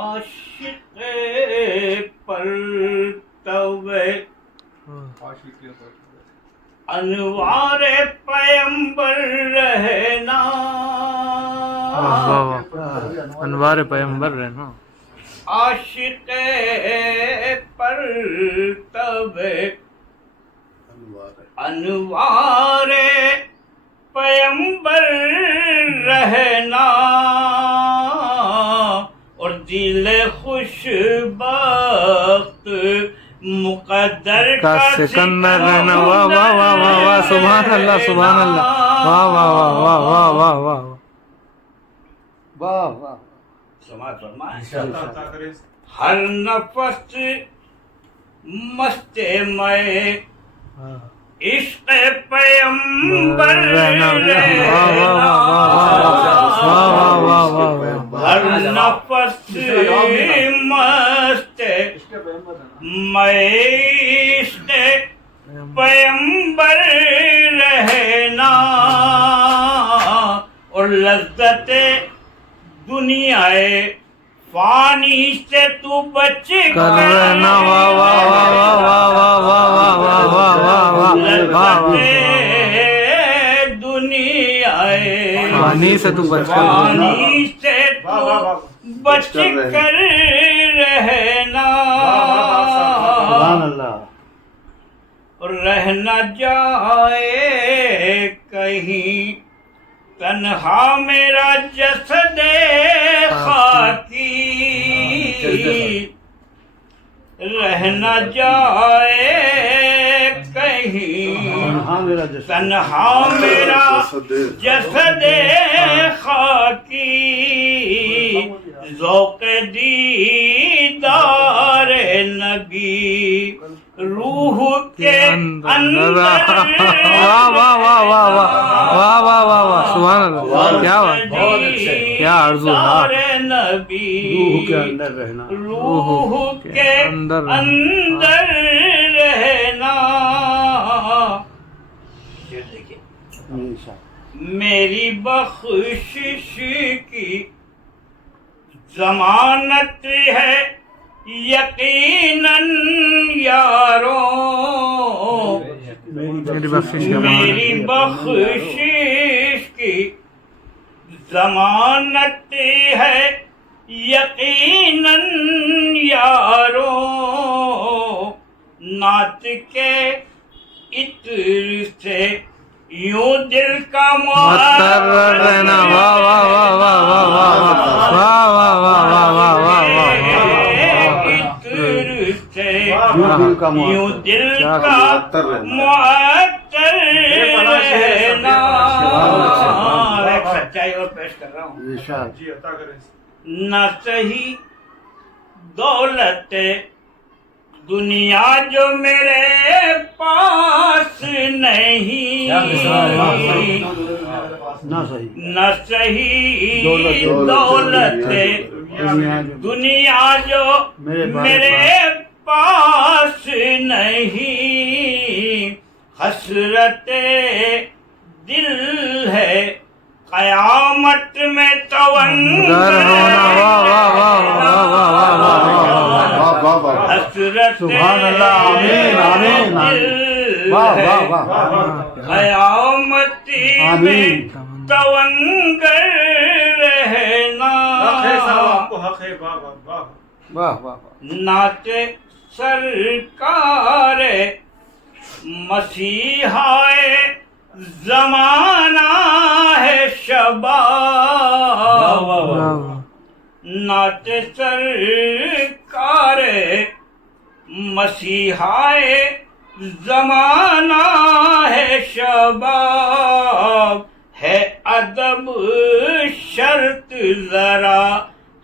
عاشق پرتوے انوار پیمبر رہنا، انوار پیمبر رہنا، عاشق پرتوے انوار پیمبر رہنا، اور دل خوش بخت مقدر کا سکندر رہنا۔ واہ واہ واہ واہ واہ، سبحان اللہ سبحان اللہ، واہ واہ واہ واہ واہ واہ واہ واہ واہ، سماعت فرمائیں۔ ہر نفس مست میں عشق پیمبر رہنا، ہر نفس مست میں عشق پیمبر رہنا، اور لذت دنیا فانی سے تو بچ کر رہنا، واہ واہ واہ واہ واہ واہ واہ واہ واہ واہ، لذت دنیا فانی سے تو بچ کر فانی سے تو بچ کر رہنا، سبحان اللہ، رہ نہ جائے کہیں تنہا میرا جسد خاکی، رہ نہ جائے کہیں تنہا میرا جسد خاکی، ذوق دیدار نبی روح کے اندر، واہ واہ واہ واہ واہ واہ واہ واہ واہ، سبحان اللہ، کیا بات، کیا عرض نبی روح کے اندر رہنا، روح کے اندر رہنا۔ میری بخشش کی ضمانت ہے یقیناً یاروں، میری بخشش کی ضمانت ہے یقیناً یاروں، نعت کے عطر سے یوں دل کا معطر رہنا، واہ واہ واہ واہ واہ واہ واہ واہ واہ واہ واہ واہ، عطر سے یوں دل کا معطر رہنا۔ ایک سچائی اور پیش کر رہا ہوں، نہ صحیح دولت دنیا جو میرے پاس نہیں، نہ صحیح دولت دنیا جو میرے پاس نہیں، حسرت دل ہے قیامت میں تونگر، حسرت سبحان اللہ، آمین آمین قیامت میں تونگر رہنا، نعت سرکار مسیحائے زمانہ ہے شباب، نعت سرکار مسیحائے زمانہ ہے شباب، ہے ادب شرط ذرا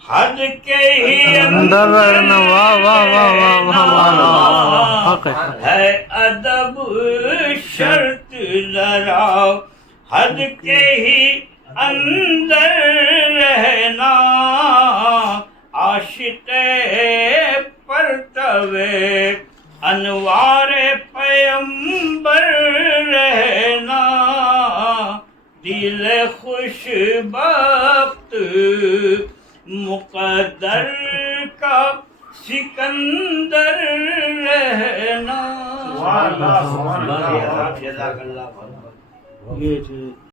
حد کے ہی اندر رہنا، واہ واہ واہ واہ واہ، ہے ادب شرط ذرا حد کے ہی اندر رہنا، عاشق پرتوے انوار پیمبر رہنا، دل خوش بخت مقدر کا سکندر رہنا. سبحان اللہ، سبحان اللہ. جزاک اللہ. یہ